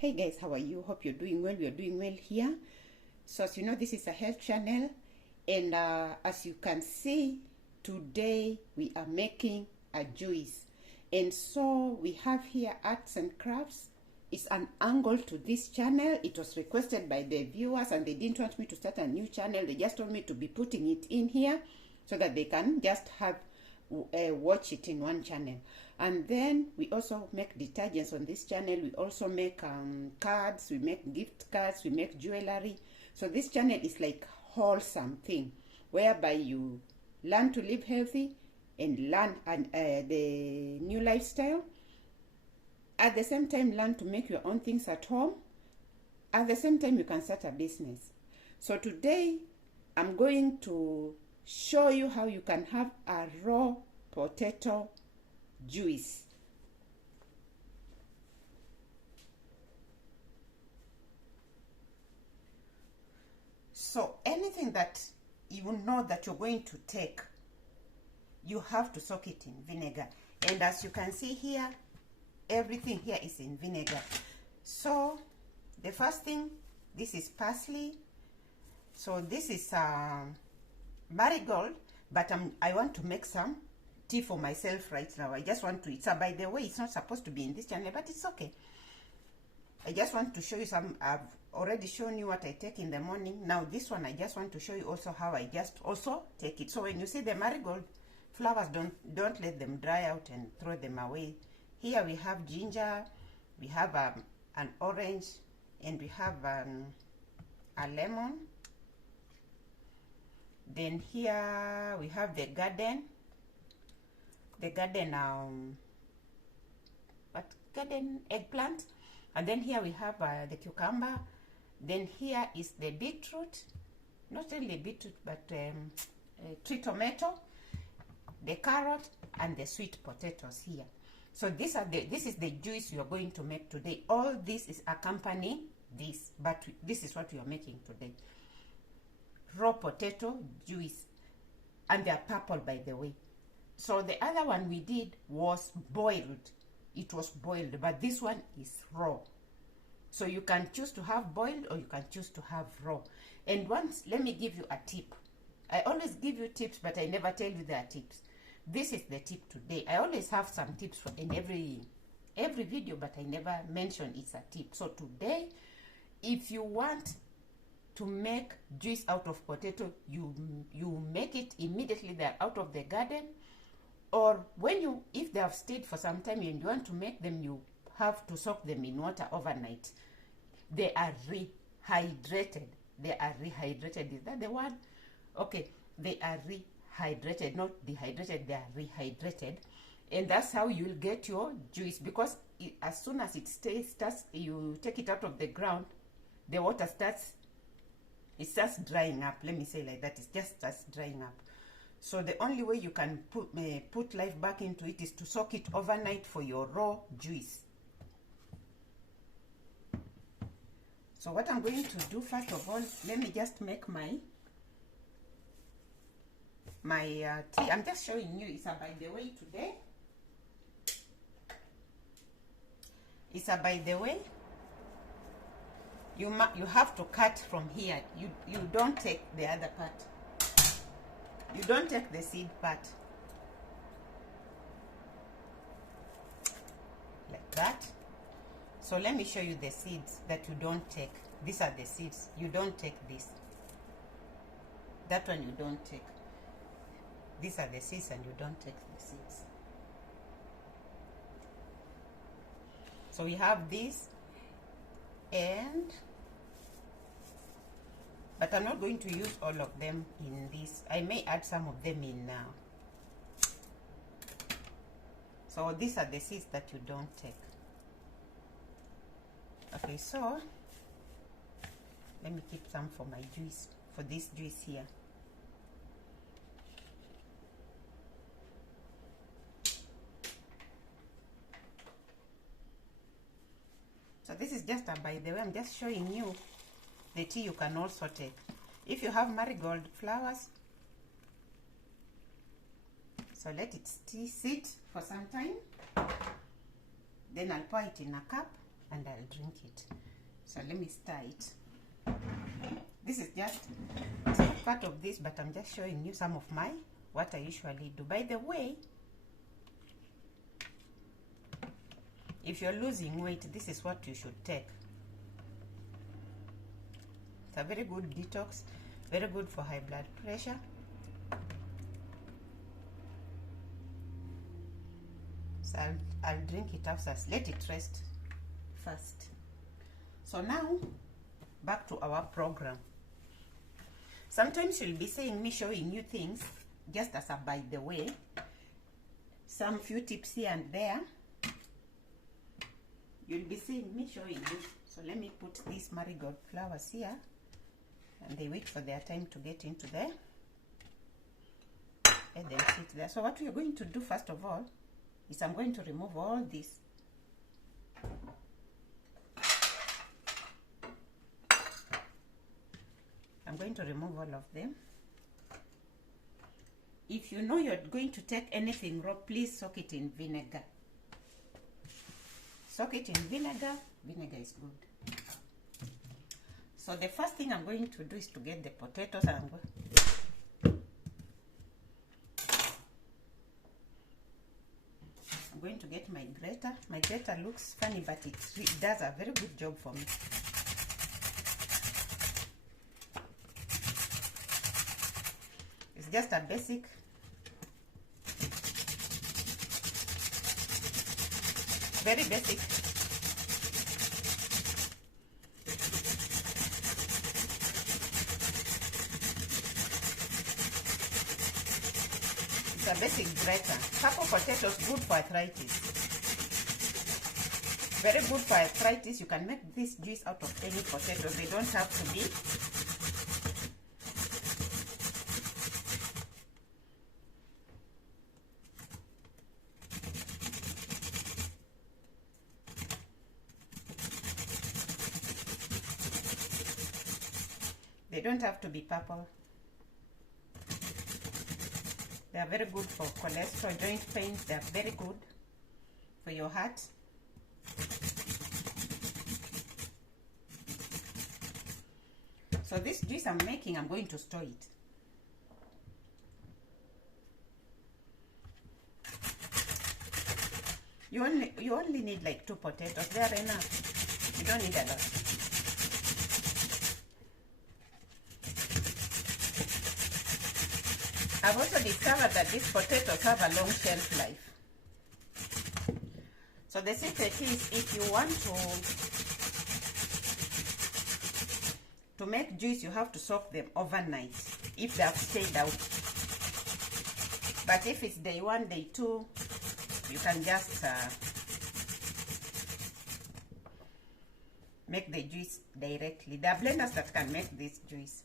Hey guys, how are you? Hope you're doing well. We're doing well here. So as you know, this is a health channel, and as you can see, today we are making a juice. And so we have here arts and crafts. It's an angle to this channel. It was requested by the viewers, and they didn't want me to start a new channel. They just told me to be putting it in here so that they can just have watch it in one channel. And then we also make detergents on this channel. We also make cards, we make gift cards, we make jewelry. So this channel is like wholesome thing whereby you learn to live healthy and learn the new lifestyle. At the same time, learn to make your own things at home. At the same time, you can start a business. So today I'm going to show you how you can have a raw potato juice. So anything that you know that you're going to take, you have to soak it in vinegar. And as you can see here, everything here is in vinegar. So the first thing, this is parsley. So this is marigold, but I want to make some tea for myself right now. I just want to eat. So by the way, it's not supposed to be in this channel, but it's okay. I just want to show you some. I've already shown you what I take in the morning. Now this one, I just want to show you also how I just also take it. So when you see the marigold flowers, don't let them dry out and throw them away. Here we have ginger, we have an orange, and we have a lemon. Then here we have the garden eggplant. And then here we have the cucumber. Then here is the beetroot, not really beetroot, but tree tomato, the carrot, and the sweet potatoes here. So this is the juice you are going to make today. All this is accompanying this, but this is what we are making today. Raw potato juice, and they are purple, by the way. So the other one we did was boiled. It was boiled, but this one is raw. So you can choose to have boiled or you can choose to have raw. And once, let me give you a tip. I always give you tips, but I never tell you there are tips. This is the tip today. I always have some tips in every video, but I never mention it's a tip. So today, if you want to make juice out of potato, you make it immediately they're out of the garden, or if they have stayed for some time and you want to make them, you have to soak them in water overnight. They are rehydrated. Is that the word? Okay, they are rehydrated, not dehydrated. They are rehydrated, and that's how you'll get your juice, because as soon as it starts, you take it out of the ground, the water starts drying up. Let me say like that. It just starts drying up. So the only way you can put life back into it is to soak it overnight for your raw juice. So what I'm going to do, first of all, let me just make my tea. I'm just showing you. It's a by the way today. It's a by the way. You have to cut from here. You don't take the other part. You don't take the seed part. Like that. So let me show you the seeds that you don't take. These are the seeds. You don't take this. That one you don't take. These are the seeds and you don't take the seeds. So we have this, but I'm not going to use all of them in this. I may add some of them in now. So these are the seeds that you don't take. Okay, so let me keep some for my juice, for this juice here. So this is just by the way, I'm just showing you the tea you can also take. If you have marigold flowers, so let it sit for some time. Then I'll pour it in a cup and I'll drink it. So let me stir it. This is just, it's not part of this, but I'm just showing you some of what I usually do. By the way, if you're losing weight, this is what you should take. It's a very good detox, very good for high blood pressure. So I'll drink it after, let it rest first. So now, back to our program. Sometimes you'll be seeing me showing you things just as a by the way. Some few tips here and there. You'll be seeing me showing you. So let me put these marigold flowers here, and they wait for their time to get into there. Let them sit there. So what we're going to do first of all is I'm going to remove all this. I'm going to remove all of them. If you know you're going to take anything raw, please soak it in vinegar. Soak it in vinegar. Vinegar is good. So the first thing I'm going to do is to get the potatoes, and I'm going to get my grater. My grater looks funny, but it does a very good job for me. It's just a basic very basic. It's a basic grater. Purple potatoes good for arthritis. Very good for arthritis. You can make this juice out of any potato. They don't have to be purple. They are very good for cholesterol, joint pains. They are very good for your heart. So this juice I'm making, I'm going to store it. You only need like 2 potatoes. They are enough. You don't need a lot. I've also discovered that these potatoes have a long shelf life. So the secret is, if you want to make juice, you have to soak them overnight if they have stayed out. But if it's day 1, day 2, you can just make the juice directly. There are blenders that can make this juice.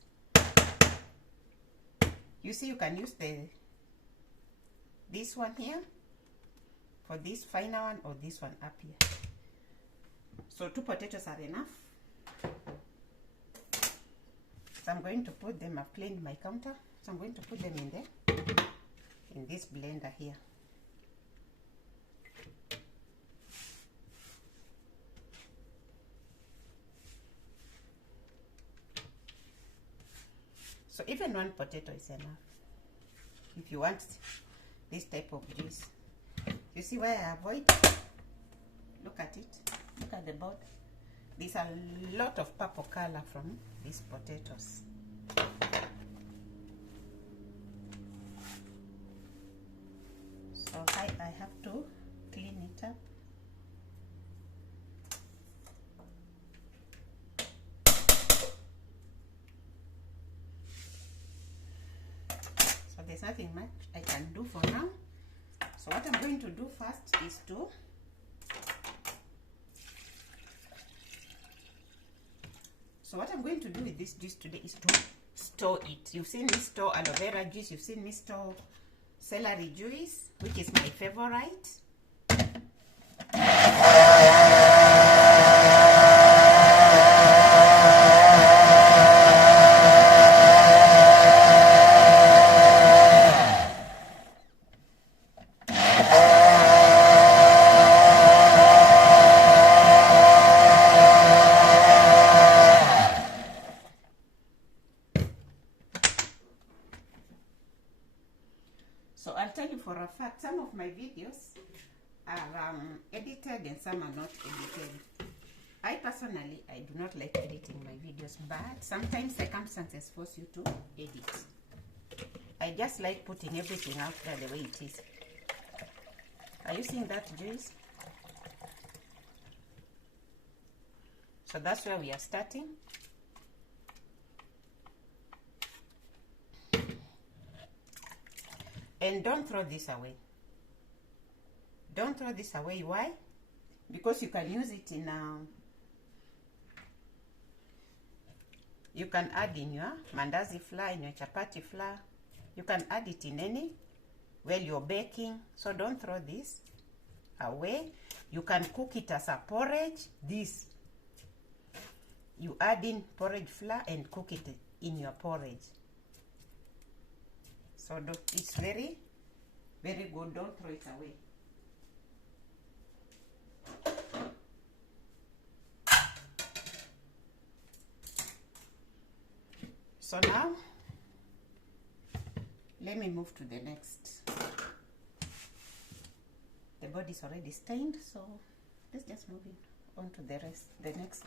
You see, you can use this one here for this finer one, or this one up here. So 2 potatoes are enough. So I'm going to put them, I've cleaned my counter, so I'm going to put them in there, in this blender here. So even 1 potato is enough if you want this type of juice. You see why I avoid? Look at it. Look at the board. There's a lot of purple color from these potatoes. So I have to clean it up. There's nothing much I can do for now. So what I'm going to do first is to with this juice today is to store it. You've seen me store aloe vera juice, you've seen me store celery juice, which is my favorite. for a fact some of my videos are edited and some are not edited. I personally, I do not like editing my videos, but sometimes circumstances force you to edit. I just like putting everything out there the way it is. Are you seeing that juice? So that's where we are starting. And don't throw this away. Don't throw this away. Why? Because you can use it in you can add in your mandazi flour, in your chapati flour. You can add it in any while you're baking. So don't throw this away. You can cook it as a porridge. This, you add in porridge flour and cook it in your porridge. So it's very, very good. Don't throw it away. So now, let me move to the next. The body is already stained, so let's just move it on to the rest, the next.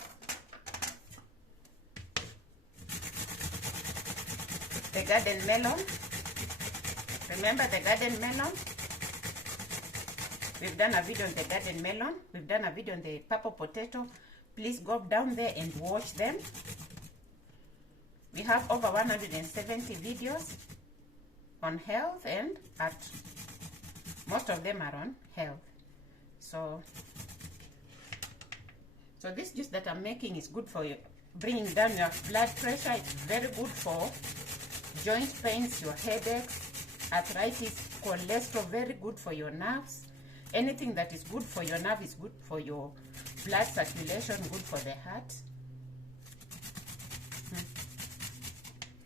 The garden melon. Remember the garden melon? We've done a video on the garden melon. We've done a video on the purple potato. Please go down there and watch them. We have over 170 videos on health and art. Most of them are on health. So this juice that I'm making is good for you, bringing down your blood pressure. It's very good for joint pains, your headaches, arthritis, cholesterol, very good for your nerves. Anything that is good for your nerve is good for your blood circulation, good for the heart.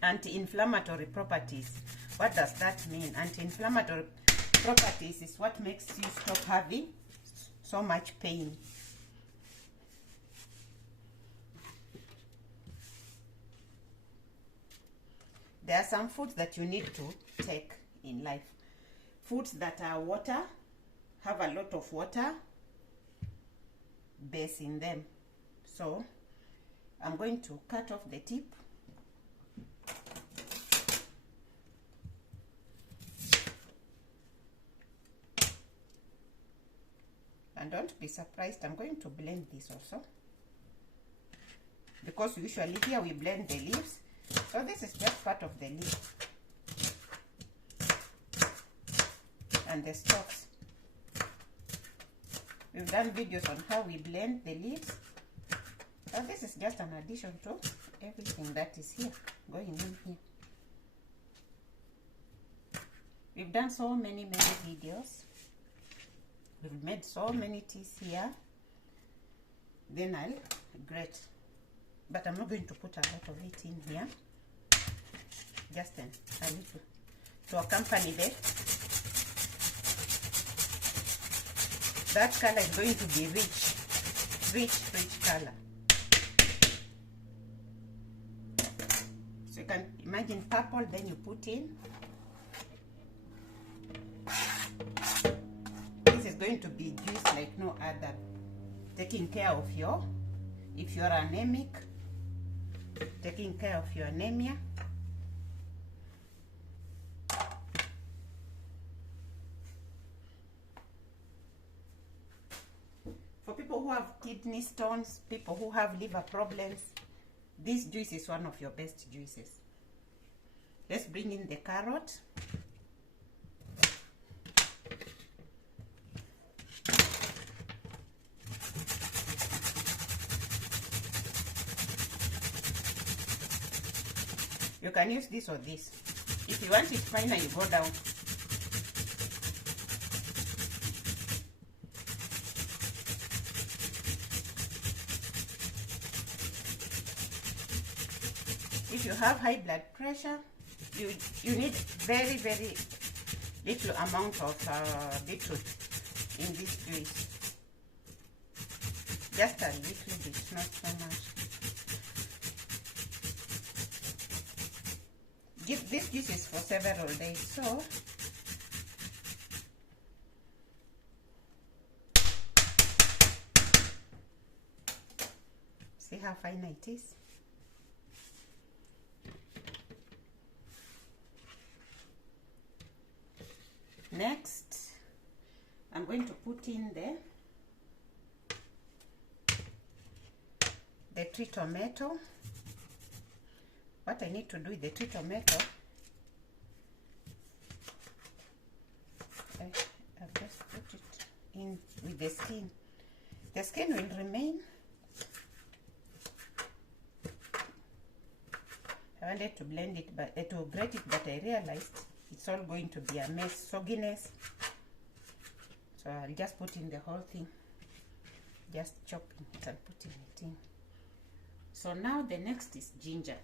Anti-inflammatory properties. What does that mean? Anti-inflammatory properties is what makes you stop having so much pain. There are some foods that you need to take in life. Foods that are water, have a lot of water base in them. So I'm going to cut off the tip. And don't be surprised, I'm going to blend this also. Because usually here we blend the leaves. So this is just part of the leaf. And the stalks. We've done videos on how we blend the leaves. So this is just an addition to everything that is here, going in here. We've done so many videos. We've made so many teas here. Then I'll grate. But I'm not going to put a lot of it in here. Just a little to accompany the. That color is going to be rich color. So you can imagine purple, then you put in. This is going to be juice like no other. Taking care of your, if you're anemic, taking care of your anemia. For people who have kidney stones, people who have liver problems, this juice is one of your best juices. Let's bring in the carrot. You can use this or this. If you want it finer, you go down. If you have high blood pressure, you need very little amount of beetroot in this juice. Just a little bit, not so much. This juice is for several days, so how fine it is. Next, I'm going to put in the tree tomato. What I need to do with the tree tomato, I'll just put it in with the skin. The skin will remain. I wanted to blend it, but to grate it, but I realized it's all going to be a mess, sogginess. So I'll just put in the whole thing, just chopping it and putting it in. So now the next is ginger.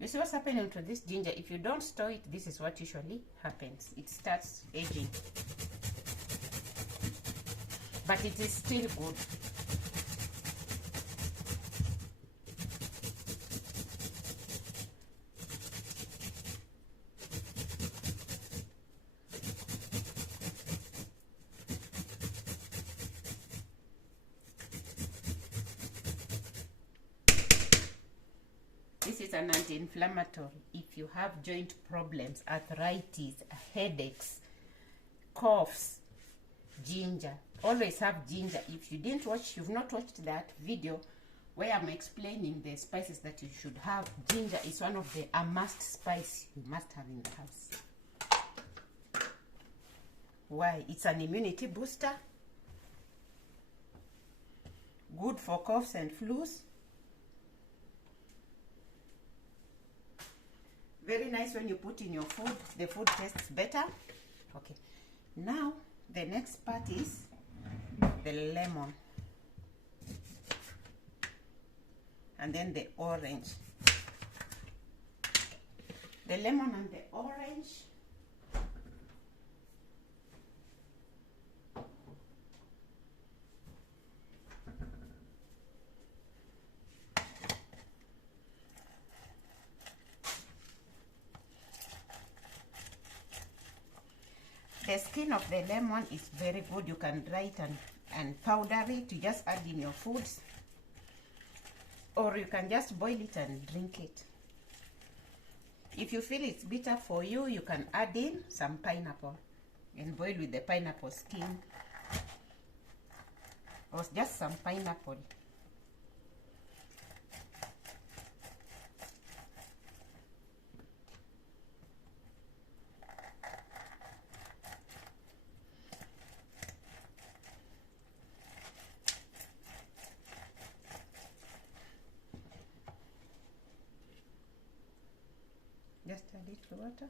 You see what's happening to this ginger? If you don't store it, this is what usually happens. It starts aging, but it is still good. This is an anti-inflammatory. If you have joint problems, arthritis, headaches, coughs, ginger. Always have ginger. If you've not watched that video where I'm explaining the spices that you should have, ginger is one of a must spice you must have in the house. Why? It's an immunity booster. Good for coughs and flus. Very nice when you put in your food. The food tastes better. Okay. Now, the next part is the lemon. And then the orange. The lemon and the orange. The skin of the lemon is very good. You can dry it and powder it to just add in your foods, or you can just boil it and drink it. If you feel it's bitter for you, you can add in some pineapple and boil with the pineapple skin, or just some pineapple. Just a little water.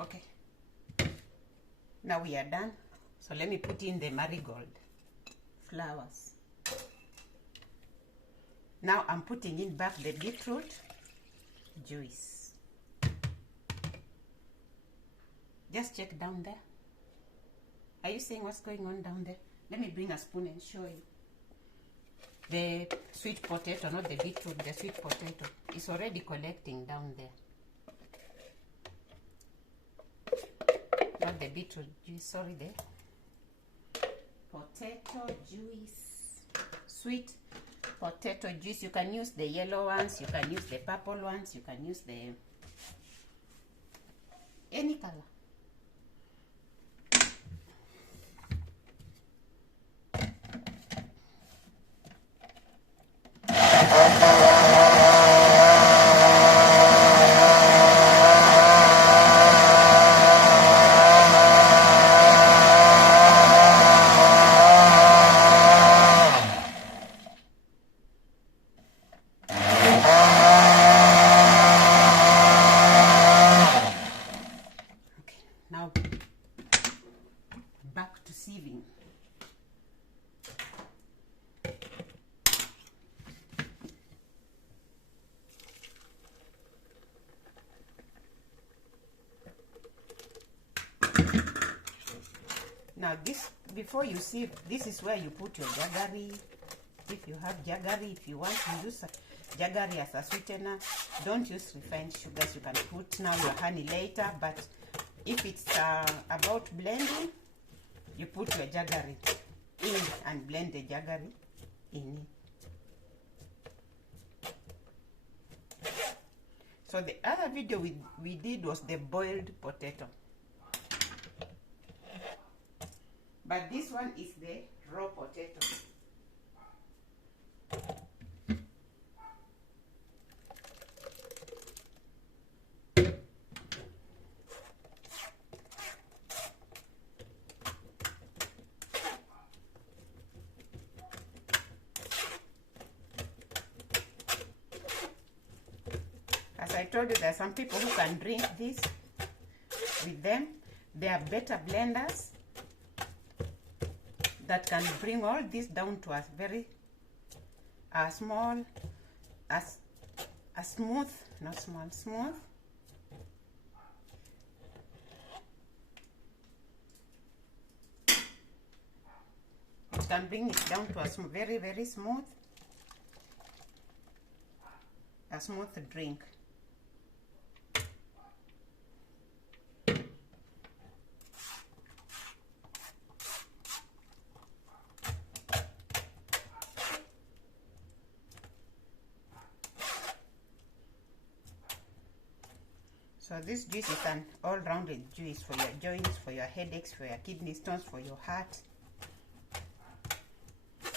Okay, now we are done. So let me put in the marigold flowers. Now I'm putting in back the beetroot juice. Just check down there. Are you seeing what's going on down there? Let me bring a spoon and show you. The sweet potato, not the beetroot, the sweet potato is already collecting down there. Not the beetroot juice, sorry, the potato juice. Sweet potato juice. You can use the yellow ones, you can use the purple ones, you can use the any color. Okay. Now this, before you see, this is where you put your jaggery. If you have jaggery, if you want to use jaggery as a sweetener, don't use refined sugars. You can put now your honey later, but if it's about blending, you put your jaggery in and blend the jaggery in. So the other video we did was the boiled potato, but this one is the raw potato. As I told you, there are some people who can drink this with them. They are better blenders that can bring all this down to a very small, smooth, not small, smooth. It can bring it down to a very, very smooth, a smooth drink. So this juice is an all-rounded juice for your joints, for your headaches, for your kidney stones, for your heart.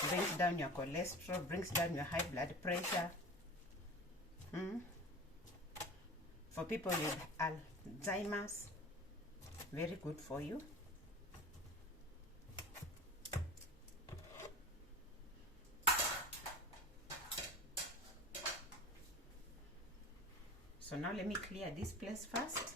Brings down your cholesterol, brings down your high blood pressure. For people with Alzheimer's, very good for you. So now let me clear this place first.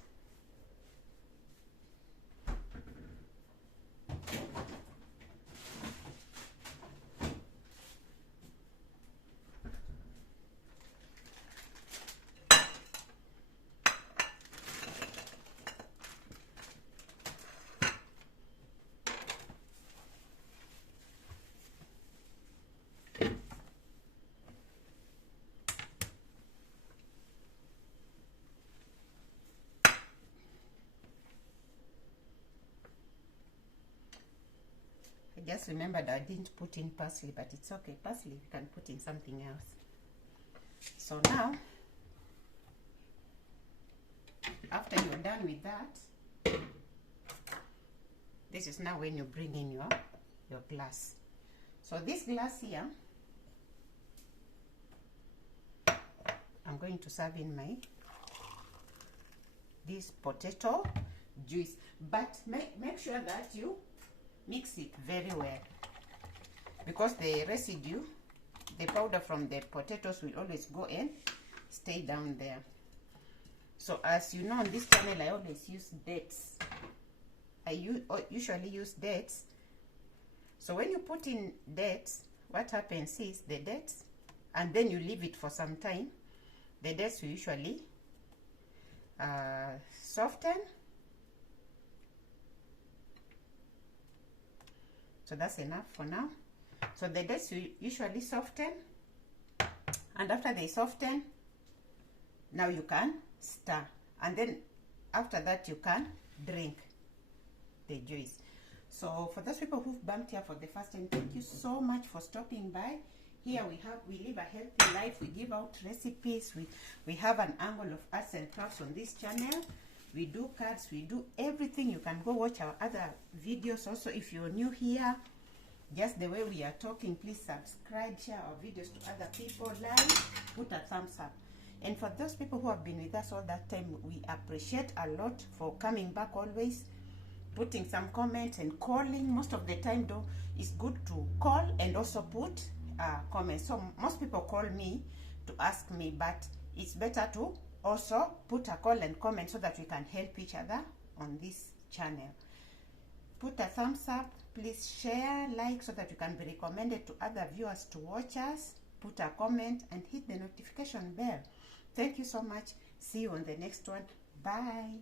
Just remembered I didn't put in parsley, but it's okay. Parsley, you can put in something else. So now, after you're done with that, this is now when you bring in your glass. So this glass here, I'm going to serve in this potato juice, but make sure that you mix it very well, because the residue, the powder from the potatoes, will always go and stay down there. So as you know, on this channel I always use dates. I usually use dates. So when you put in dates, what happens is the dates, and then you leave it for some time, the dates will usually soften. So that's enough for now. So the dates will usually soften, and after they soften, now you can stir, and then after that you can drink the juice. So for those people who've bumped here for the first time, thank you so much for stopping by. Here we live a healthy life. We give out recipes. We have an angle of arts and crafts on this channel. We do cards, we do everything. You can go watch our other videos. Also, if you're new here, just the way we are talking, please subscribe, share our videos to other people, like, put a thumbs up. And for those people who have been with us all that time, we appreciate a lot for coming back always, putting some comments and calling. Most of the time though, it's good to call and also put comments. So most people call me to ask me, but it's better to also put a call and comment so that we can help each other on this channel. Put a thumbs up, please share, like, so that you can be recommended to other viewers to watch us. Put a comment and hit the notification bell. Thank you so much. See you on the next one. Bye.